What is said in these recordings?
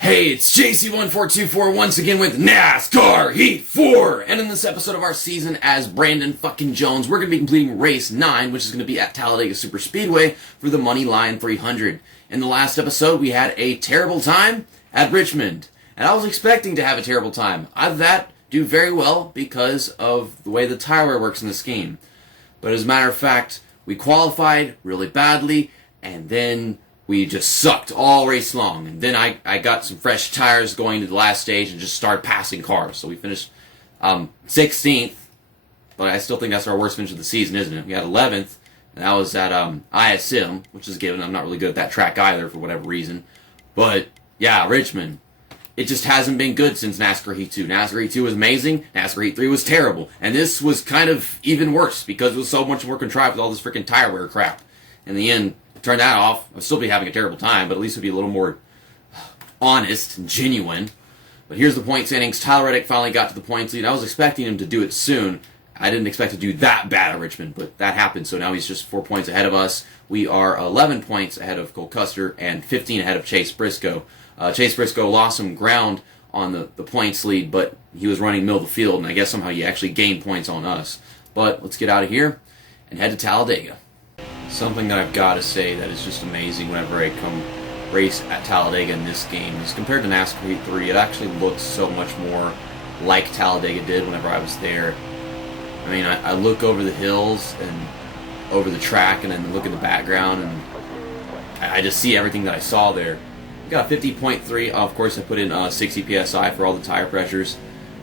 Hey, it's JC1424 once again with NASCAR Heat 4! And in this episode of our season as Brandon fucking Jones, we're going to be completing race 9, which is going to be at Talladega Superspeedway for the Money Line 300. In the last episode, we had a terrible time at Richmond. And I was expecting to have a terrible time. I that do very well because of the way the tire wear works in this game. But as a matter of fact, we qualified really badly, and then we just sucked all race long. And then I got some fresh tires going to the last stage and just started passing cars. So we finished 16th, but I still think that's our worst finish of the season, isn't it? We had 11th, and that was at ISM, which is given. I'm not really good at that track either for whatever reason. But, yeah, Richmond. It just hasn't been good since NASCAR Heat 2. NASCAR Heat 2 was amazing, NASCAR Heat 3 was terrible. And this was kind of even worse because it was so much more contrived with all this freaking tire wear crap. In the end, turn that off, I'd still be having a terrible time, but at least it would be a little more honest and genuine. But here's the point standings. Tyler Reddick finally got to the points lead. I was expecting him to do it soon. I didn't expect to do that bad at Richmond, but that happened, so now he's just 4 points ahead of us. We are 11 points ahead of Cole Custer and 15 ahead of Chase Briscoe. Chase Briscoe lost some ground on the points lead, but he was running middle of the field, and I guess somehow he actually gained points on us. But let's get out of here and head to Talladega. Something that I've got to say that is just amazing whenever I come race at Talladega in this game is compared to NASCAR Heat 3, it actually looks so much more like Talladega did whenever I was there. I mean, I look over the hills and over the track and then look in the background and I just see everything that I saw there. We got a 50.3, of course I put in 60 PSI for all the tire pressures.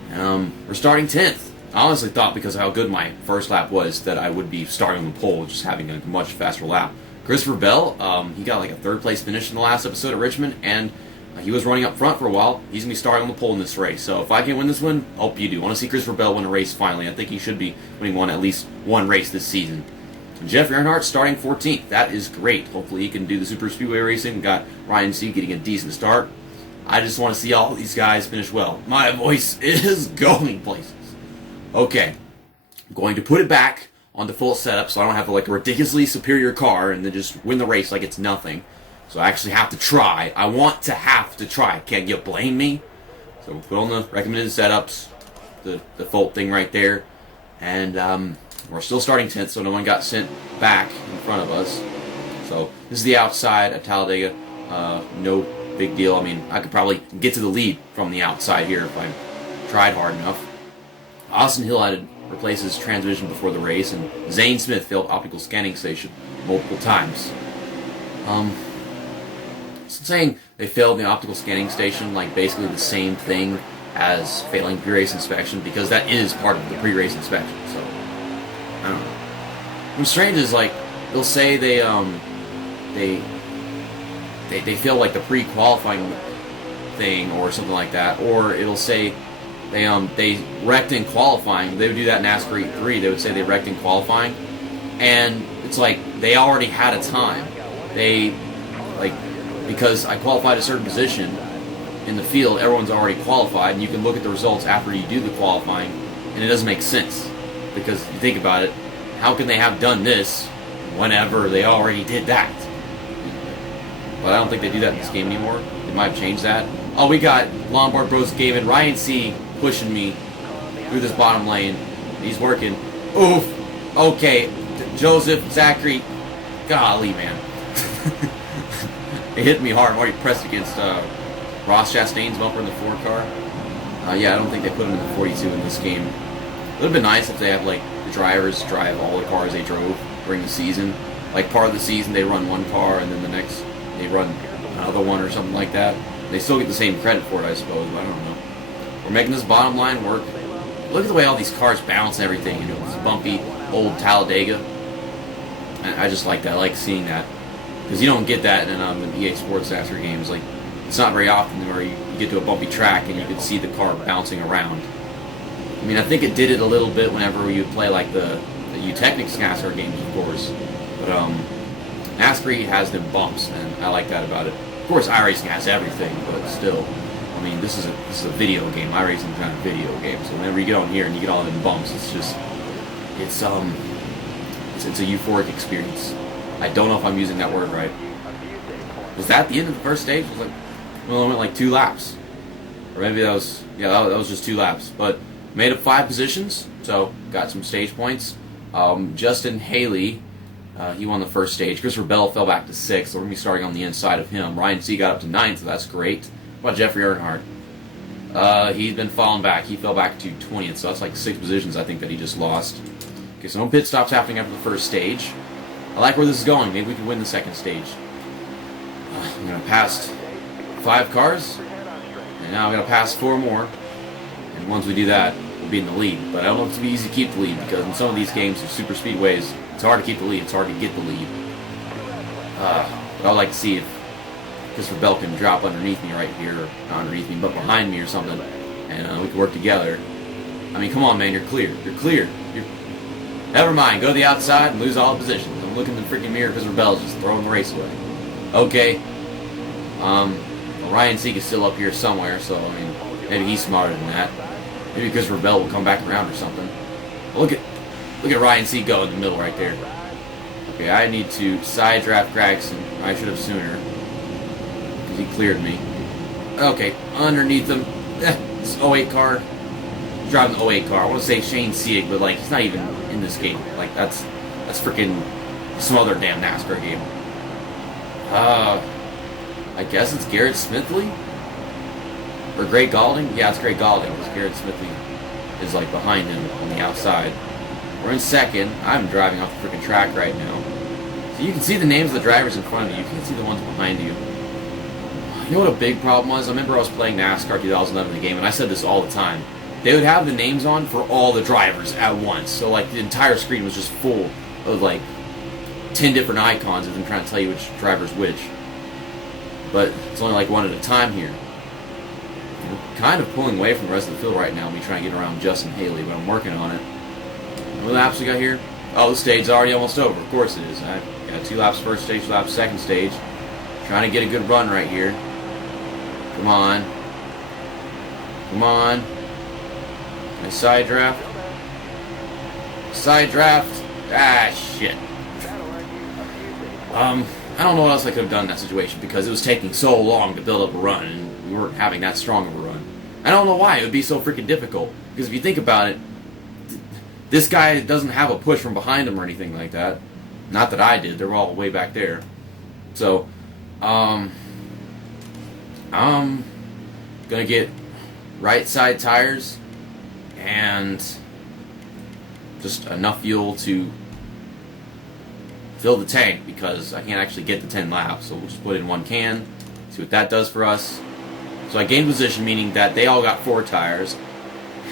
We're starting 10th. I honestly thought because of how good my first lap was that I would be starting on the pole, just having a much faster lap. Christopher Bell, he got like a third place finish in the last episode at Richmond, and he was running up front for a while. He's going to be starting on the pole in this race. So if I can win this one, hope you do. I want to see Christopher Bell win a race finally. I think he should be winning at least one race this season. Jeffrey Earnhardt starting 14th. That is great. Hopefully he can do the super speedway racing. We've got Ryan C getting a decent start. I just want to see all these guys finish well. My voice is going places. Okay, I'm going to put it back on default setup so I don't have like a ridiculously superior car and then just win the race like it's nothing. So I actually have to try. I want to have to try. Can't you blame me? So we'll put on the recommended setups, the default thing right there, and we're still starting 10th, so no one got sent back in front of us. So this is the outside at Talladega. No big deal. I mean, I could probably get to the lead from the outside here if I tried hard enough. Austin Hill had to replace his transmission before the race, and Zane Smith failed optical scanning station multiple times. Saying they failed the optical scanning station, like basically the same thing as failing pre-race inspection, because that is part of the pre-race inspection. So I don't know. What's strange is like they'll say they fail like the pre-qualifying thing or something like that, or it'll say they wrecked in qualifying. They would do that in NASCAR Heat 3. They would say they wrecked in qualifying, and it's like they already had a time. Because I qualified a certain position in the field, everyone's already qualified, and you can look at the results after you do the qualifying, and it doesn't make sense. Because if you think about it, how can they have done this whenever they already did that? But I don't think they do that in this game anymore. They might have changed that. Oh, we got Lombard Bros Gavin, Ryan C pushing me through this bottom lane. He's working. Oof. Okay. Joseph, Zachary. Golly, man. It hit me hard. I'm already pressed against Ross Chastain's bumper in the 4 car. Yeah, I don't think they put him in the 42 in this game. It would have been nice if they had like the drivers drive all the cars they drove during the season. Like part of the season they run one car and then the next they run another one or something like that. They still get the same credit for it, I suppose, but I don't know. We're making this bottom line work. Look at the way all these cars bounce and everything. You know, this bumpy old Talladega. And I just like that. I like seeing that. Because you don't get that in EA Sports NASCAR games. Like, it's not very often where you get to a bumpy track and you can see the car bouncing around. I mean, I think it did it a little bit whenever you play like the U-Technics NASCAR games, of course. But NASCAR has them bumps, and I like that about it. Of course, iRacing has everything, but still, I mean, this is a video game. iRacing is not a video game, so whenever you get on here and you get all them bumps, it's a euphoric experience. I don't know if I'm using that word right. Was that the end of the first stage? Was like, We only went like 2 laps. Or maybe that was, yeah, that was just 2 laps. But made up 5 positions, so got some stage points. Justin Haley, he won the first stage. Christopher Bell fell back to 6th, so we're going to be starting on the inside of him. Ryan C. got up to 9th, so that's great. What about Jeffrey Earnhardt? He's been falling back. He fell back to 20th, so that's like 6 positions I think that he just lost. Okay, so no pit stops happening after the first stage. I like where this is going. Maybe we can win the second stage. I'm going to pass 5 cars, and now I'm going to pass 4 more. And once we do that, we'll be in the lead. But I don't know if it's going to be easy to keep the lead, because in some of these games, or super speedways, it's hard to keep the lead. It's hard to get the lead. But I'd like to see if Christopher Bell can drop underneath me right here, or not underneath me, but behind me or something, and we can work together. I mean, come on, man, you're clear. You're clear. Never mind, go to the outside and lose all the positions. I'm looking in the freaking mirror because Rebel's just throwing the race away. Okay. Well, Ryan Seek is still up here somewhere, so, I mean, maybe he's smarter than that. Maybe because Rebel will come back around or something. Look at Ryan Seek go in the middle right there. Okay, I need to side draft Gregson. I should have sooner. Because he cleared me. Okay, underneath him. This 08 car. He's driving the 08 car. I want to say Shane Sieg, but, like, he's not even in this game. Like, that's freaking some other damn NASCAR game. I guess it's Garrett Smithley? Or Greg Galding? Yeah, it's Greg Galding, because Garrett Smithley is, like, behind him on the outside. We're in second. I'm driving off the freaking track right now. So you can see the names of the drivers in front of you. You can't see the ones behind you. You know what a big problem was? I remember I was playing NASCAR 2011 in the game, and I said this all the time. They would have the names on for all the drivers at once. So, like, the entire screen was just full of, like, 10 different icons of them trying to tell you which driver's which. But it's only, like, one at a time here. We're kind of pulling away from the rest of the field right now. Me trying to get around Justin Haley, but I'm working on it. What laps we got here? Oh, the stage's already almost over. Of course it is. I got 2 laps first stage, 2 laps second stage. Trying to get a good run right here. Come on. Come on. And side draft. Side draft. Ah, shit. I don't know what else I could have done in that situation because it was taking so long to build up a run and we weren't having that strong of a run. I don't know why it would be so freaking difficult because if you think about it, this guy doesn't have a push from behind him or anything like that. Not that I did. They were all way back there. So, I'm gonna get right side tires and just enough fuel to fill the tank because I can't actually get the 10 laps. So we'll just put it in 1 can, see what that does for us. So I gained position, meaning that they all got 4 tires.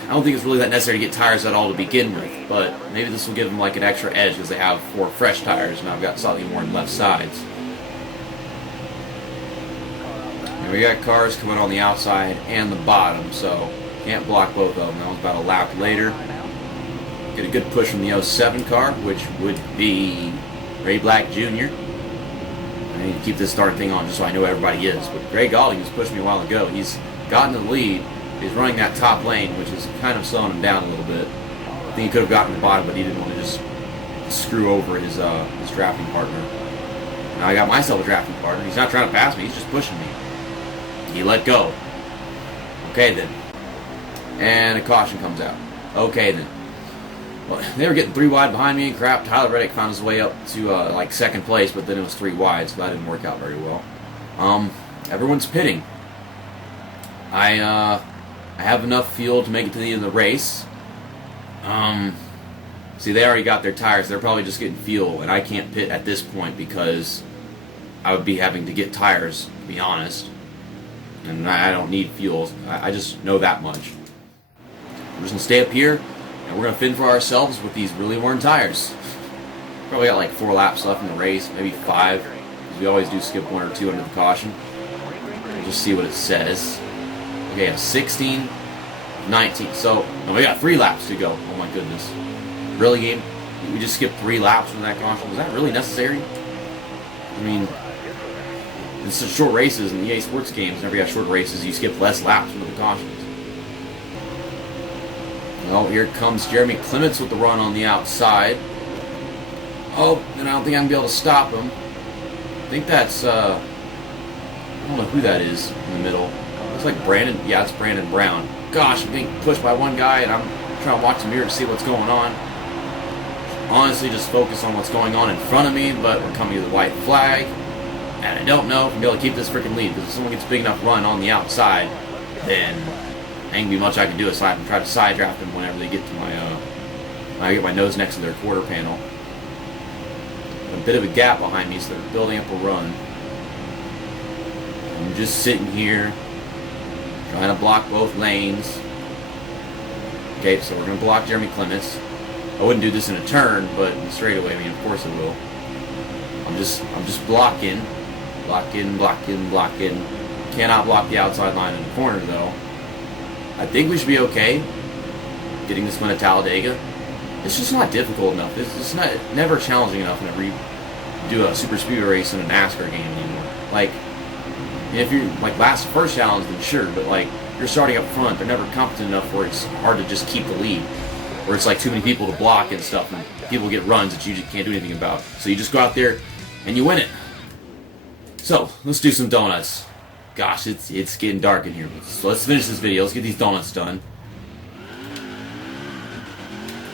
I don't think it's really that necessary to get tires at all to begin with, but maybe this will give them like an extra edge because they have 4 fresh tires and I've got slightly more on left sides. And we got cars coming on the outside and the bottom, so can't block both of them. That was about a lap later. Get a good push from the 07 car, which would be Ray Black Jr. I need to keep this darn thing on just so I know who everybody is. But Greg Galding was pushing me a while ago. He's gotten the lead. He's running that top lane, which is kind of slowing him down a little bit. I think he could have gotten the bottom, but he didn't want to just screw over his drafting partner. Now I got myself a drafting partner. He's not trying to pass me. He's just pushing me. He let go. Okay, then. And a caution comes out. Okay, then. Well, they were getting 3 wide behind me and crap. Tyler Reddick found his way up to like 2nd place, but then it was 3 wide, so that didn't work out very well. Everyone's pitting. I have enough fuel to make it to the end of the race. See, they already got their tires. They're probably just getting fuel, and I can't pit at this point because I would be having to get tires, to be honest. And I don't need fuel. I just know that much. We're just going to stay up here, and we're going to fend for ourselves with these really worn tires. Probably got like 4 laps left in the race, maybe 5. Because we always do skip 1 or 2 under the caution. We'll just see what it says. Okay, 16, 19. So, we got 3 laps to go. Oh my goodness. Really, game? We just skipped 3 laps from that caution. Was that really necessary? I mean, it's such short races in the EA Sports games. Whenever you have short races, you skip less laps from the cautions. Well, here comes Jeremy Clements with the run on the outside. Oh, and I don't think I'm going to be able to stop him. I think that's I don't know who that is in the middle. Looks like Brandon. Yeah, it's Brandon Brown. Gosh, I'm being pushed by one guy, and I'm trying to watch the mirror to see what's going on. Honestly, just focus on what's going on in front of me, but we're coming to the white flag, and I don't know if I'm able to keep this freaking lead, because if someone gets a big enough run on the outside, then there ain't gonna be much I can do aside from try to side draft them whenever they get to my, when I get my nose next to their quarter panel. A bit of a gap behind me, so they're building up a run. I'm just sitting here, trying to block both lanes. Okay, so we're gonna block Jeremy Clements. I wouldn't do this in a turn, but in straightaway, I mean, of course I will. I'm just blocking. Cannot block the outside line in the corner, though. I think we should be okay getting this win at Talladega. It's just not difficult enough. It's never challenging enough whenever you do a super speedway race in a NASCAR game anymore. Like, if you first challenge, then sure, but like you're starting up front, they're never competent enough where it's hard to just keep the lead. Where it's like too many people to block and stuff, and people get runs that you just can't do anything about. So you just go out there and you win it. So let's do some donuts. Gosh, it's getting dark in here. So let's finish this video. Let's get these donuts done.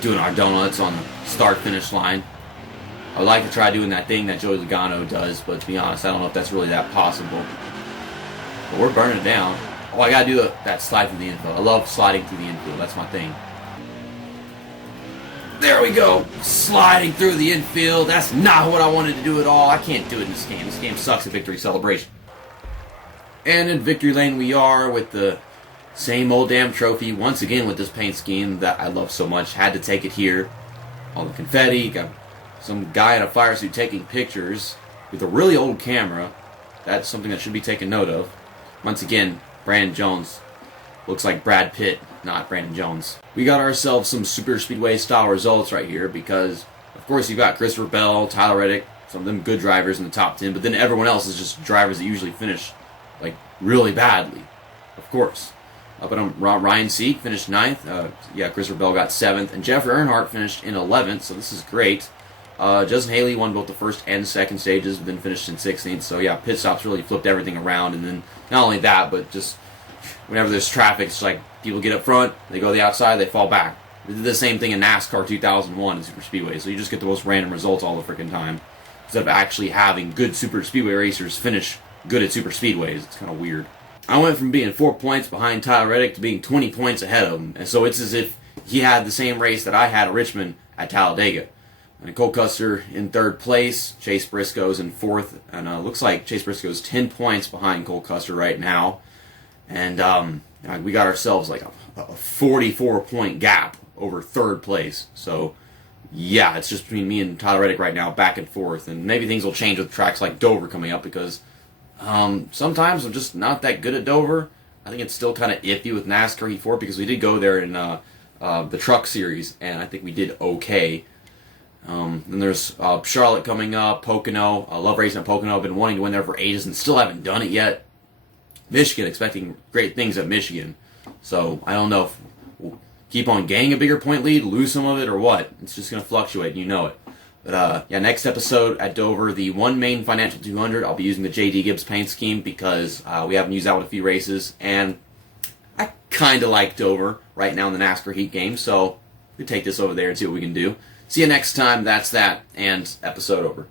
Doing our donuts on the start-finish line. I would like to try doing that thing that Joey Logano does, but to be honest, I don't know if that's really that possible. But we're burning it down. Oh, I gotta do that slide through the infield. I love sliding through the infield. That's my thing. There we go. Sliding through the infield. That's not what I wanted to do at all. I can't do it in this game. This game sucks at victory celebration. And in victory lane we are with the same old damn trophy. Once again with this paint scheme that I love so much. Had to take it here. All the confetti. Got some guy in a fire suit taking pictures with a really old camera. That's something that should be taken note of. Once again, Brandon Jones. Looks like Brad Pitt, not Brandon Jones. We got ourselves some super speedway style results right here because, of course, you've got Christopher Bell, Tyler Reddick, some of them good drivers in the top 10, but then everyone else is just drivers that usually finish like really badly, of course. But Ryan Sieg finished 9th. Christopher Bell got 7th, and Jeffrey Earnhardt finished in 11th, so this is great. Justin Haley won both the first and second stages, but then finished in 16th. So yeah, pit stops really flipped everything around, and then not only that, but just whenever there's traffic, it's like people get up front, they go to the outside, they fall back. They did the same thing in NASCAR 2001 in Super Speedway, so you just get the most random results all the freaking time. Instead of actually having good Super Speedway racers finish good at Super Speedways, it's kind of weird. I went from being 4 points behind Tyler Reddick to being 20 points ahead of him, and so it's as if he had the same race that I had at Richmond at Talladega. And Cole Custer in 3rd place, Chase Briscoe's in 4th, and looks like Chase Briscoe's 10 points behind Cole Custer right now. And we got ourselves like a 44-point gap over 3rd place. So, yeah, it's just between me and Tyler Reddick right now, back and forth. And maybe things will change with tracks like Dover coming up because sometimes I'm just not that good at Dover. I think it's still kind of iffy with NASCAR Heat 4 because we did go there in the Truck Series, and I think we did okay. Then there's Charlotte coming up, Pocono. I love racing at Pocono. I've been wanting to win there for ages and still haven't done it yet. Michigan, expecting great things at Michigan. So, I don't know if we'll keep on gaining a bigger point lead, lose some of it, or what. It's just going to fluctuate, and you know it. But, next episode at Dover, the One Main Financial 200, I'll be using the J.D. Gibbs paint scheme because we haven't used that with a few races, and I kind of like Dover right now in the NASCAR Heat game, so we take this over there and see what we can do. See you next time. That's that, and episode over.